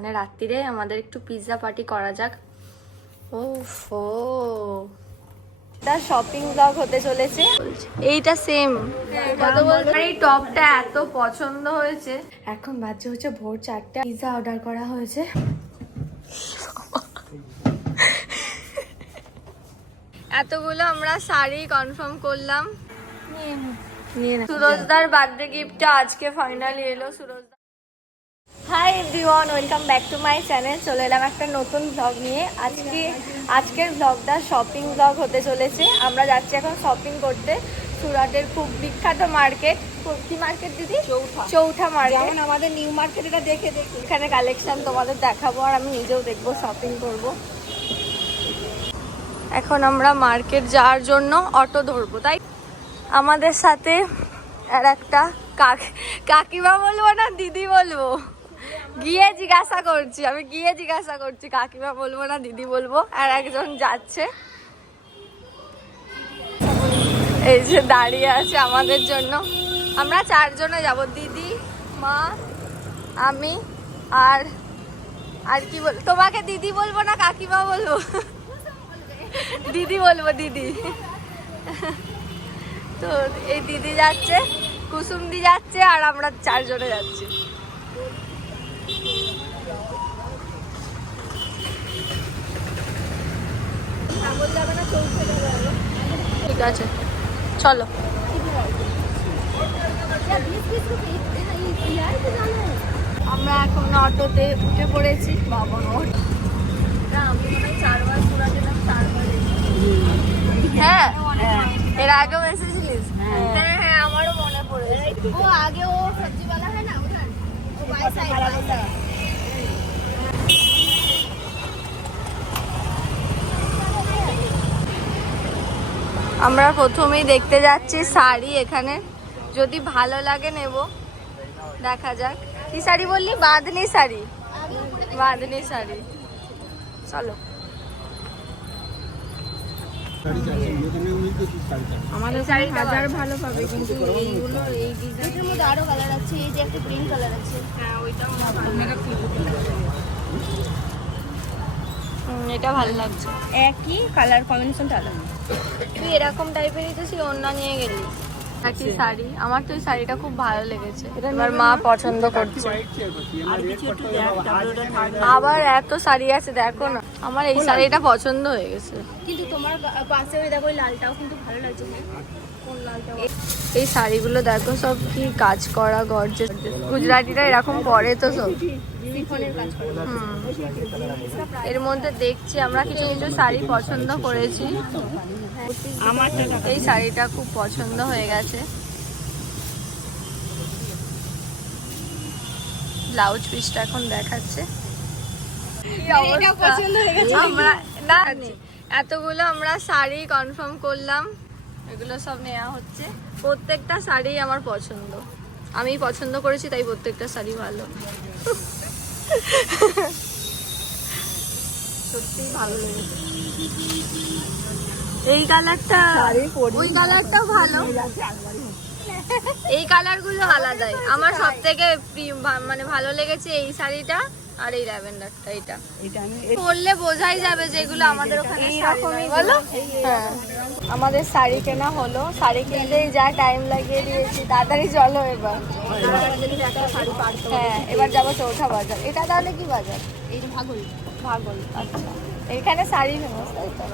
মানে রাত্রিরে আমাদের একটু পিৎজা পার্টি করা যাক। ওফো, এটা শপিং ব্লগ হতে চলেছে। এইটা সেম কত বলতে, এই টপটা এত পছন্দ হয়েছে। এখন বাজে হচ্ছে ভোর 4টা, পিৎজা অর্ডার করা হয়েছে। এতগুলো আমরা শাড়ি কনফার্ম করলাম। সুরজদার বার্থডে গিফটটা আজকে ফাইনালি এলো। সুরজদা, hi everyone, welcome back to my channel. চলে এলাম একটা নতুন ব্লগ নিয়ে। আজকের ব্লগটা শপিং ব্লগ হতে চলেছে। আমরা যাচ্ছি এখন শপিং করতে সুরাটের খুব বিখ্যাত মার্কেট। কি মার্কেট দিদি? চৌঠা মার্কেট। যেমন আমাদের নিউ মার্কেট, এটা দেখে এখানে কালেকশন তোমাদের দেখাবো আর আমি নিজেও দেখবো, শপিং করব। এখন আমরা মার্কেট যাওয়ার জন্য অটো ধরবো, তাই আমাদের সাথে আর একটা কাকিমা বলবো না দিদি বলবো, গিয়ে জিজ্ঞাসা করছি কাকিমা বলবো না দিদি বলবো। আর একজন যাচ্ছে, এই যে দাঁড়িয়ে আছে আমাদের জন্য। আমরা 4 জনে যাব, দিদি, মা, আমি আর কি বল, তোমাকে দিদি বলবো না কাকিমা বলবো? দিদি বলবো, দিদি। তো এই দিদি যাচ্ছে, কুসুমদি যাচ্ছে আর আমরা 4 জনে যাচ্ছি। ঠিক আছে, চলো। আমরা এখন অটোতে উঠে পড়েছি। বাবা, আমি মনে হয় 4বার সুরাট এলাম, 4বার। হ্যাঁ, এর আগেও এসেছিলিস? হ্যাঁ হ্যাঁ, আমারও মনে পড়েছে। ও আগে ও সবজিওয়ালা হয় না, উধার ও বাই সাইড। আমরা প্রথমেই দেখতে যাচ্ছি শাড়ি। এখানে যদি ভালো লাগে নেব, দেখা যাক। কি শাড়ি বললি? বাঁধনি শাড়ি, বাঁধনি শাড়ি। চলো। আমাদের শাড়িটা ভালো পাবে, কিন্তু এইগুলো এই ডিজাইনের মধ্যে আরো কালার আছে। এই যে একটা গ্রিন কালার আছে, হ্যাঁ ওইটাও এটা ভালো লাগছে। একই কালার কম্বিনেশনটা আলাদা। তুই এরকম টাইপেরই তো সেই ওড়না নিয়ে গেলি। একই শাড়ি, আমার তো এই শাড়িটা খুব ভালো লেগেছে। আমার মা পছন্দ করছে। আবার এত শাড়ি আছে, দেখো না। আমার এই শাড়িটা পছন্দ হয়ে গেছে। কিন্তু তোমার পাশে ওই দেখো, লালটাও কিন্তু ভালো লাগছে। কোন লালটা? এই শাড়িগুলো দেখো, সব কি কাজ করা, গর্জেস। গুজরাটিরা এরকম পরে তো সব এর মধ্যে দেখছি আমরা কিছু কিছু শাড়ি পছন্দ করেছি। এই শাড়িটা খুব পছন্দ হয়ে গেছে। ব্লাউজ পিসটা এখন দেখাচ্ছে। আমরা না এতগুলো আমরা শাড়ি কনফার্ম করলাম, এগুলো সব নেওয়া হচ্ছে। প্রত্যেকটা শাড়ি আমার পছন্দ, আমি পছন্দ করেছি, তাই প্রত্যেকটা শাড়ি ভালো। সত্যি ভালো লেগেছে। এই কালারটা, ওই কালারটাও ভালো। এই কালারগুলো আলাদাই। আমার সব থেকে মানে ভালো লেগেছে এই শাড়িটা আর এই ল্যাভেন্ডারটা। এটা পরলে বোঝাই যাবে যেগুলো আমাদের ওখানে এরকমই। বলো, হ্যাঁ আমাদের শাড়ি কেনা হলো। শাড়ি কিনতেই যা টাইম লাগিয়ে দিয়েছি। তাড়াতাড়ি চলো এবার। হ্যাঁ, এবার যাবো চৌঠা বাজার। এটা তাহলে কি বাজার? এই ভাগল। আচ্ছা, এখানে শাড়ি ফেমাস, তাই তো?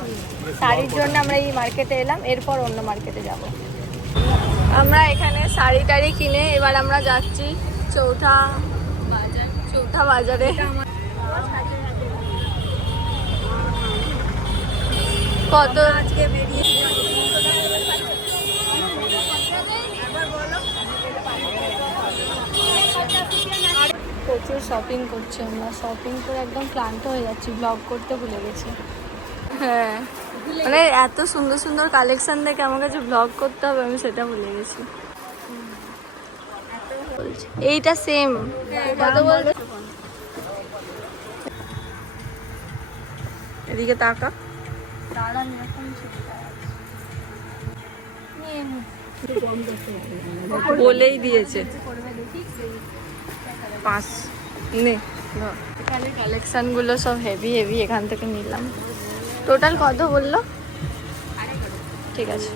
শাড়ির জন্য আমরা এই মার্কেটে এলাম, এরপর অন্য মার্কেটে যাব। আমরা এখানে শাড়ি টাড়ি কিনে এবার আমরা যাচ্ছি চৌঠা বাজারে। কত আজকে বেরিয়েছি, প্রচুর শপিং করছি আমরা। শপিং করে একদম ক্লান্ত হয়ে যাচ্ছি, ব্লগ করতে ভুলে গেছি। হ্যাঁ, মানে এত সুন্দর সুন্দর কালেকশন দেখে আমার কাছে ব্লগ করতে হবে, আমি সেটা ভুলে গেছি। এইটা সেম কত বলবে? এদিকে তাকা, বলেই দিয়েছে 5 নে। এখানে কালেকশন গুলো সব হেভি হেভি, এখান থেকে নিলাম। টোটাল কত বললো? ঠিক আছে,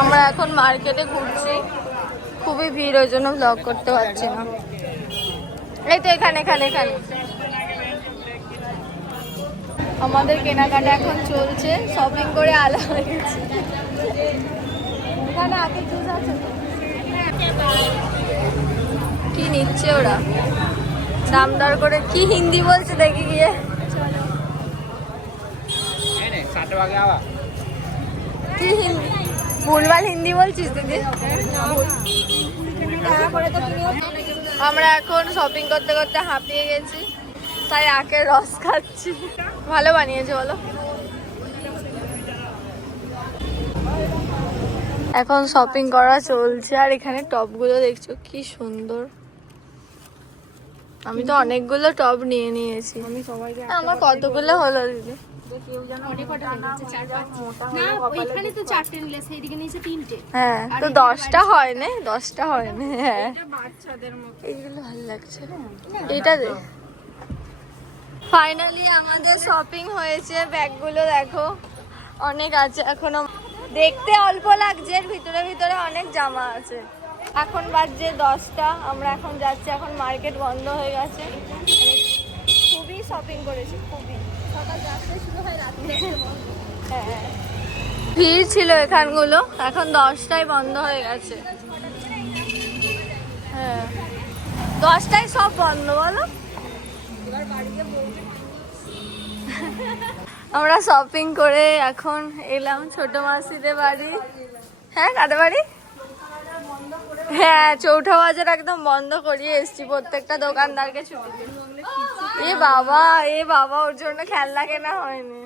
আমরা এখন মার্কেটে ঘুরছি, খুবই ভিড়, ওই জন্য ব্লগ করতে পারছি না। এই তো এখানে এখানে এখানে আমাদের কেনাকাটা এখন চলছে, শপিং করে আলা হয়ে গেছে। এখানে আগে জুস আছে তো? কি নিচ্ছে ওরা, দাম দর করে কি হিন্দি বলছে দেখি গিয়ে। কি হিন্দি, ভুলভাল হিন্দি বলছিস দিদি? আমরা এখন শপিং করতে করতে হাঁপিয়ে গেছি, তাই আখের রস খাচ্ছি। ভালো বানিয়েছে বলো। এখন শপিং করা চলছে, আর এখানে টপগুলো দেখছো কি সুন্দর। আমি তো অনেকগুলো টপ নিয়ে নিয়েছি। আমার কতগুলো হলো দিদি? হ্যাঁ, তো 10টা হয় না, 10টা হয় না। হ্যাঁ, এইগুলো ভালো লাগছে। এটা দে। ফাইনালি আমাদের শপিং হয়েছে, ব্যাগগুলো দেখো অনেক আছে এখনো, দেখতে অল্প লাগছে, এর ভিতরে ভিতরে অনেক জামা আছে। এখন বাজছে 10টা, আমরা এখন যাচ্ছি, এখন মার্কেট বন্ধ হয়ে গেছে। খুবই শপিং করেছি, খুবই। সকাল 10টায় শুরু হয়, রাত্রে হ্যাঁ, ভিড় ছিল এখানগুলো, এখন 10টায় বন্ধ হয়ে গেছে। হ্যাঁ, 10টায় সব বন্ধ বলো। আমরা শপিং করে এখন এলাম ছোট মাসিদের বাড়ি। হ্যাঁ, কাদের বাড়ি? হ্যাঁ, চৌঠা বাজার একদম বন্ধ করিয়ে এসছি, প্রত্যেকটা দোকানদারকে ছুটি। এ বাবা, এ বাবা, ওর জন্য খেলনা কেনা হয়নি।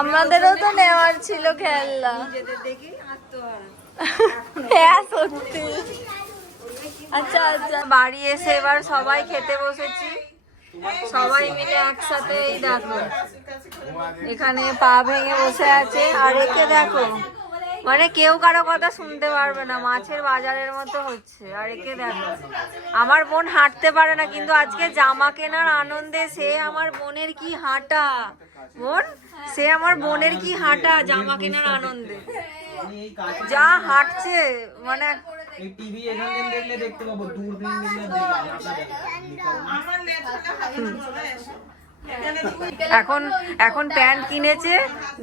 আমাদেরও তো নেওয়ার ছিল খেলনা। হ্যাঁ সত্যি। আচ্ছা আচ্ছা, বাড়ি এসে এবার সবাই খেতে বসেছি, সবাই মিলে একসাথে। এই দেখো এখানে পা ভেঙে বসে আছে, আর একে দেখো, মানে কেউ কারো কথা শুনতে পারবে না, মাছের বাজারের মতো হচ্ছে। আর একে দেখো, আমার বোন হাঁটতে পারে না, কিন্তু আজকে জামা কেনার আনন্দে সে আমার বোনের কি হাঁটা, বোন সে আমার বোনের কি হাঁটা জামা কেনার আনন্দে, যা হাঁটছে মানে। এখন এখন প্যান্ট কিনেছে,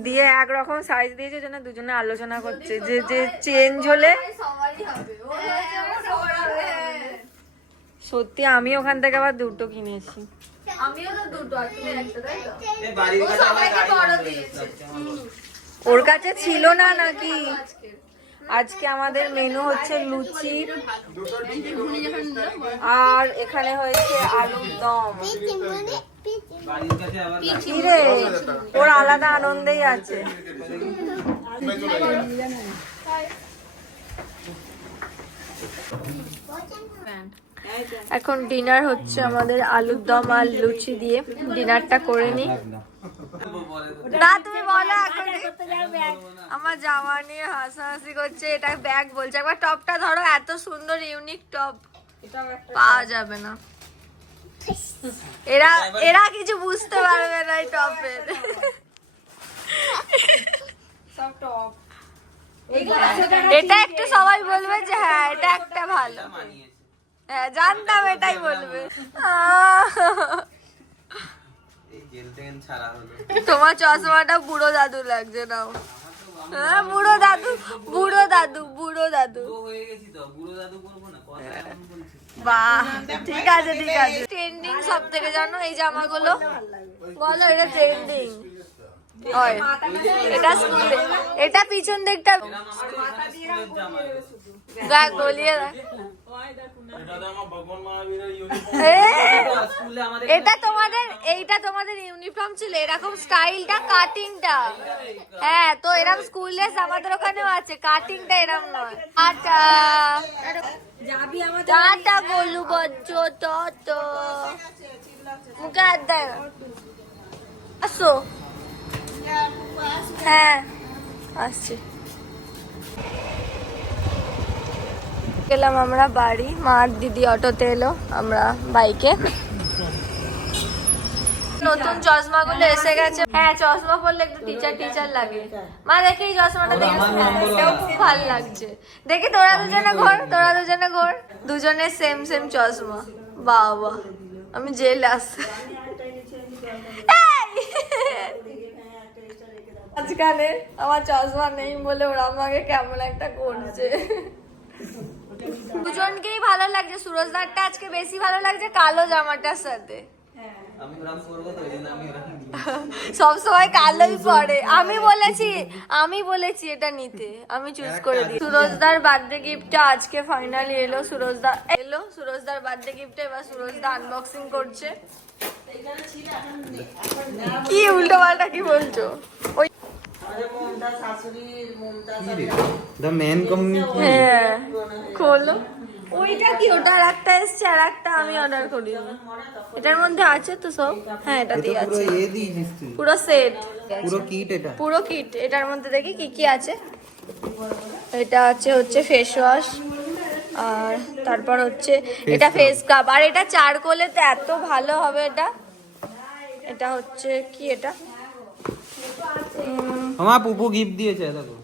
দিয়ে একরকম সাইজ দিয়েছে, জন্য দুজনে আলোচনা করছে যে যে চেঞ্জ হলে। সত্যি আমি ওখান থেকে আবার দুটো কিনেছি। আমিও তো দুটো, আর তুমি একটা, তাই তো? সবাইকে বড় দিয়েছে। ওর কাছে ছিল না নাকি? আজকে আমাদের মেনু হচ্ছে লুচি, আর এখানে হয়েছে আলুর দম। রে, ওর আলাদা আনন্দেই আছে। এখন ডিনার হচ্ছে আমাদের আলুর দম আর লুচি দিয়ে। ডিনারটা করে নি না, তুমি বলো। এখন আমার জামা নিয়ে হাসাহাসি করছে, এটা ব্যাগ বলছে। একবার টপটা ধরো, এত সুন্দর ইউনিক টপ পাওয়া যাবে না। এরা এরা কিছু বুঝতে পারবে না এই টপের। এটা একটা সবাই বলবে যে হ্যাঁ এটা একটা ভালো, হ্যাঁ জানতাম এটাই বলবে। তোমার চশমাটা বুড়ো দাদু লাগছে, নাও। হ্যাঁ, বুড়ো দাদু, বুড়ো দাদু, বুড়ো দাদু। বাহ, ঠিক আছে ঠিক আছে। ট্রেন্ডিং সব থেকে জানো এই জামাগুলো, বলো এটা ট্রেন্ডিং। এটা স্কুলে, এটা পিছন দিকটা দেখ, গলিয়ে দেখ। এটা তোমাদের, এইটা তোমাদের ইউনিফর্ম ছিল, এরকম স্টাইলটা, কাটিংটা। হ্যাঁ, তো এরকম স্কুল ড্রেস আমাদের ওখানেও আছে, কাটিংটা এরকম নয়। টাটা টাটা গোলু বজ্জো, তো মুখে হাত দেয় না। আসো। হ্যাঁ আসছি। গেলাম আমরা বাড়ি, মা আর দিদি অটোতে এলো, আমরা বাইকে। নতুন চশমা গুলো এসে গেছে। হ্যাঁ, চশমা পরলে একটু টিচার লাগে। মা দেখি এই চশমাটা দেখে, এটাও খুব ভালো লাগছে। দেখি তোরা দুজনে ঘোর, দুজনে সেম চশমা। বাবা আমি জেলাস। আজকালে আমার চশমা নেই বলে ওরা আমাকে কেমন একটা করছে। দুজনকেই ভালো লাগছে, সুরজদারটা আজকে বেশি ভালো লাগছে কালো জামাটার সাথে। সবসময় কালোই পরে। আমি বলেছি এটা নিতে, আমি চুজ করে দিই। সুরজদার বার্থডে গিফটটা আজকে ফাইনালি এলো। সুরজদার বার্থডে গিফট। এবার সুরজদা আনবক্সিং করছে। কি উল্টো পাল্টা কি বলছো? ওই হ্যাঁ খোলো। ওইটা কি? ওটা আর একটা এসছে, আর একটা আমি অর্ডার করি। এটার মধ্যে আছে তো সব। হ্যাঁ এটাতেই আছে পুরো সেট, পুরো কিট। এটার মধ্যে দেখি কি আছে। এটা হচ্ছে ফেস ওয়াশ, আর তারপর হচ্ছে এটা ফেস স্ক্রাব, আর এটা চারকোলে তো এত ভালো হবে। এটা হচ্ছে কি, এটা আমার পুপু গিফট দিয়েছে। দেখো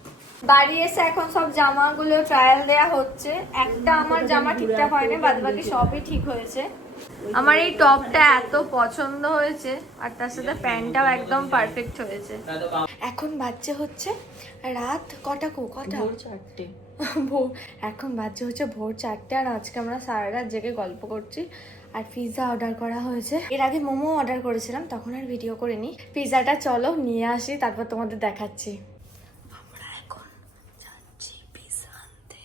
বাড়ি এসে এখন সব জামাগুলো ট্রায়াল দেয়া হচ্ছে। একটা আমার জামা ঠিকঠাক হয়নি, বাদবাকি সবই ঠিক হয়েছে। আমার এই টপটা এত পছন্দ হয়েছে, আর তার সাথে প্যান্টটাও একদম পারফেক্ট হয়েছে। এখন বাজছে হচ্ছে রাত কটা? ভোর 4টে। এখন বাজছে হচ্ছে ভোর 4টে, আর আজকে আমরা সারা রাত জেগে গল্প করছি। আর পিৎজা অর্ডার করা হয়েছে। এর আগে মোমো অর্ডার করেছিলাম, তখন আর ভিডিও করিনি। পিৎজাটা চলো নিয়ে আসি, তারপর তোমাদের দেখাচ্ছি। আমরা এখন যাচ্ছি পিৎজা আনতে।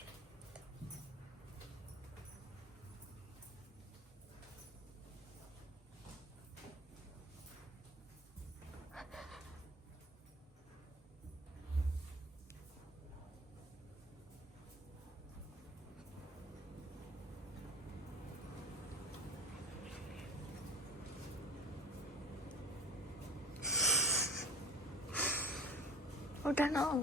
ওটা নাও।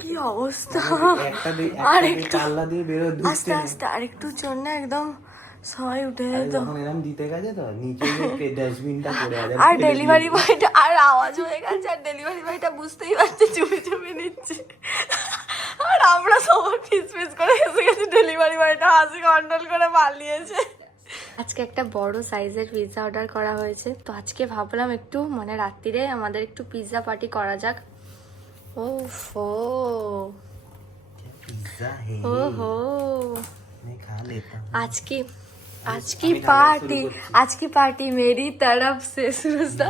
কি অবস্থা! আস্তে আস্তে আরেকটু জন্য একদম সবাই উঠে যেত। আর ডেলিভারি বয়টা আর আওয়াজ হয়ে গেছে, আর ডেলিভারি বয়টা বুঝতেই পারছে চুপি নিচ্ছে। আর আমরা সবাই ফিস করে এসে গেছি, ডেলিভারি বয়টা হাসি কন্ট্রোল করে পালিয়েছে। আজকে একটা বড় সাইজের পিৎজা অর্ডার করা হয়েছে, তো আজকে ভাবলাম একটু রাত্রিরে আমাদের একটু পিৎজা পার্টি করা যাক। ओहो ओहो आज की पार्टी मेरी तरफ से सुरजदा।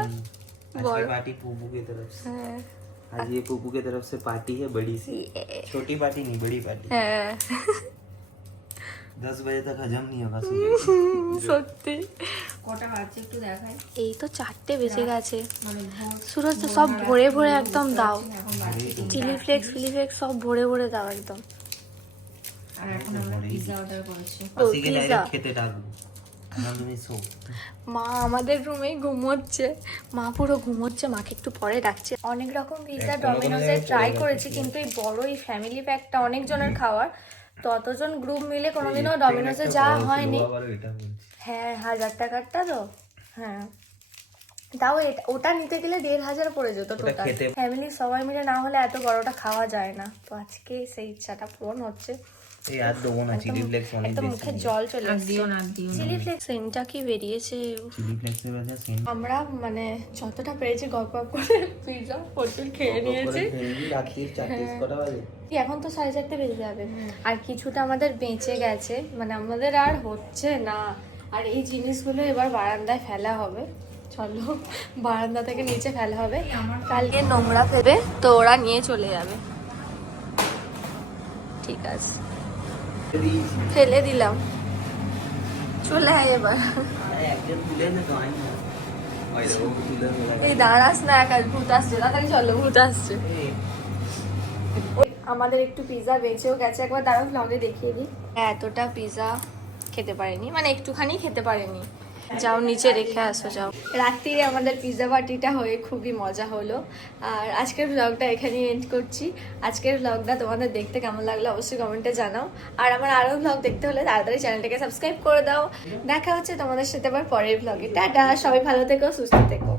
पार्टी पुप्पू की तरफ से। आज ये पुप्पू की तरफ से पार्टी है, बड़ी सी। छोटी पार्टी नहीं, बड़ी पार्टी है। 10 बजे तक हजम नहीं होगा। সত্যি কটা বাজে একটু দেখাই। এই তো 4টে বেজে গেছে। সুরজ তো সব ভরে একদম দাও। চিলি ফ্লেক্স সব ভরে দাও একদম। আর এখন আমরা পিৎজা অর্ডার করেছি। পিৎজা ডাইরেক্ট খেতে ডাকবো। মা আমাদের রুমেই ঘুমোচ্ছে। মা পুরো ঘুমোচ্ছে, মাকে একটু পরে ডাকছে। অনেক রকম পিৎজা ডমিনোজে ট্রাই করেছি, কিন্তু এই বড় এই ফ্যামিলি প্যাকটা অনেক জনের খাওয়ার, ততজন গ্রুপ মিলে কোনোদিনও ডমিনোজে যাওয়া হয়নি। হ্যাঁ 1000 টাকারটা তো। হ্যাঁ তাও ওটা নিতে গেলে 1500 পড়ে যেত টোটাল। ফ্যামিলি সবাই মিলে না হলে এত বড়টা খাওয়া যায় না। তো আজকে সেই ইচ্ছাটা পূরণ হচ্ছে। মুখে জল চলে আসছে। চিলি ফ্লেক্স সেন্টটা কি বেরিয়েছে। আমরা যতটা পেরেছি গপ করে পিৎজা প্রচুর খেয়ে নিয়েছি। এখন তো 4:30 বেজে যাবে, আর কিছুটা আমাদের বেঁচে গেছে, আমাদের আর হচ্ছে না। আর এই জিনিসগুলো এবার বারান্দায় ফেলা হবে। চলো বারান্দা থেকে নিচে ফেলা হবে, কালকে নোংরা ফেলে তো ওরা নিয়ে চলে যাবে। ঠিক আছে ফেলে দিলাম। চলে আয় এবার। আরে একজন তুলে নে তো আই না ওই দেখো তুলে নে এই দাঁড়াস না, একা ভূত আসছে, তাড়াতাড়ি চলো, ভূত আসছে। আমাদের একটু পিৎজা বেঁচেও গেছে, একবার দাঁড়াও ভ্লগে দেখিয়ে দিই। এতটা পিৎজা খেতে পারিনি, মানে একটুখানি খেতে পারিনি। যাও নিচে রেখে আসো, যাও। রাত্রিরে আমাদের পিৎজা পার্টিটা হয়ে খুবই মজা হলো। আর আজকের ব্লগটা এখানেই এন্ড করছি। আজকের ব্লগটা তোমাদের দেখতে কেমন লাগলো অবশ্যই কমেন্টে জানাও। আর আমার আরও ব্লগ দেখতে হলে তাড়াতাড়ি চ্যানেলটাকে সাবস্ক্রাইব করে দাও। দেখা হচ্ছে তোমাদের সাথে আবার পরের ব্লগে। টাটা, সবাই ভালো থেকো, সুস্থ থেকো।